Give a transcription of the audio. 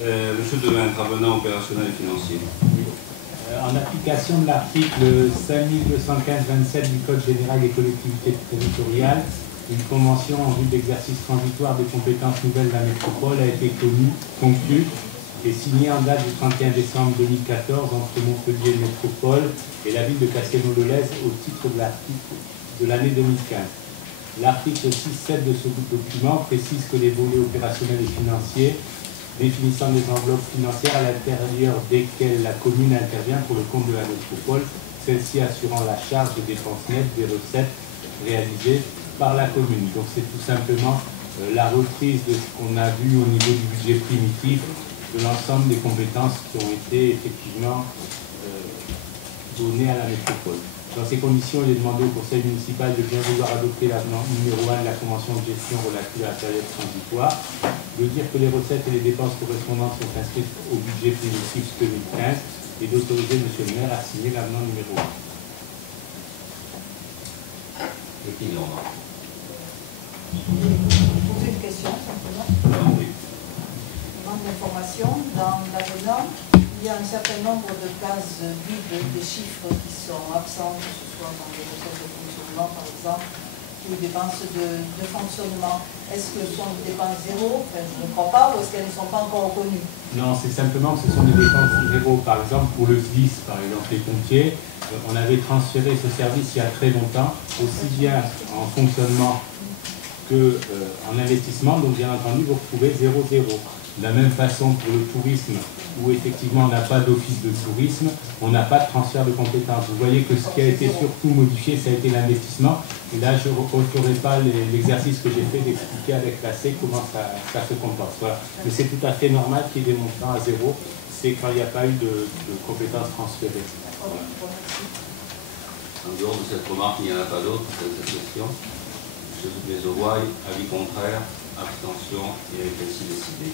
Monsieur Devin, intervenant opérationnel et financier. En application de l'article 5215-27 du Code général des collectivités territoriales, une convention en vue d'exercice transitoire des compétences nouvelles de la métropole a été conclue et signée en date du 31 décembre 2014 entre Montpellier Métropole et la ville de Castelnau-le-Lez au titre de l'année 2015. L'article 6.7 de ce document précise que les volets opérationnels et financiers définissant des enveloppes financières à l'intérieur desquelles la commune intervient pour le compte de la métropole, celle-ci assurant la charge des dépenses nettes des recettes réalisées par la commune. Donc c'est tout simplement la reprise de ce qu'on a vu au niveau du budget primitif de l'ensemble des compétences qui ont été effectivement données à la métropole. Dans ces conditions, il est demandé au Conseil municipal de bien vouloir adopter l'avenant numéro 1 de la Convention de gestion relative à la période transitoire, de dire que les recettes et les dépenses correspondantes sont inscrites au budget primitif 2015 et d'autoriser M. le maire à signer l'avenant numéro 1. Et qui l'en a? Vous posez une question simplement. Oui. Demande d'information. Dans l'avenant, il y a un certain nombre de cases vides, des chiffres qui sont absents, que ce soit dans les recettes de fonctionnement par exemple, ou dépenses de fonctionnement. Est-ce que ce sont des dépenses zéro? Je ne crois pas, ou est-ce qu'elles ne sont pas encore reconnues? Non, c'est simplement que ce sont des dépenses zéro. Par exemple, pour le SDIS, par exemple, les pompiers, on avait transféré ce service il y a très longtemps, aussi bien en fonctionnement qu'en investissement. Donc, bien entendu, vous retrouvez 0,0. De la même façon pour le tourisme, où effectivement on n'a pas d'office de tourisme, on n'a pas de transfert de compétences. Vous voyez que ce qui a été surtout modifié, ça a été l'investissement. Et là, je ne referai pas l'exercice que j'ai fait d'expliquer avec la C comment ça se comporte. Voilà. Mais c'est tout à fait normal qu'il y ait des montants à zéro. C'est quand il n'y a pas eu de compétences transférées. Voilà. En dehors de cette remarque, il n'y en a pas d'autres, cette question. Je les voix, avis contraire, abstention et avec ainsi décidé.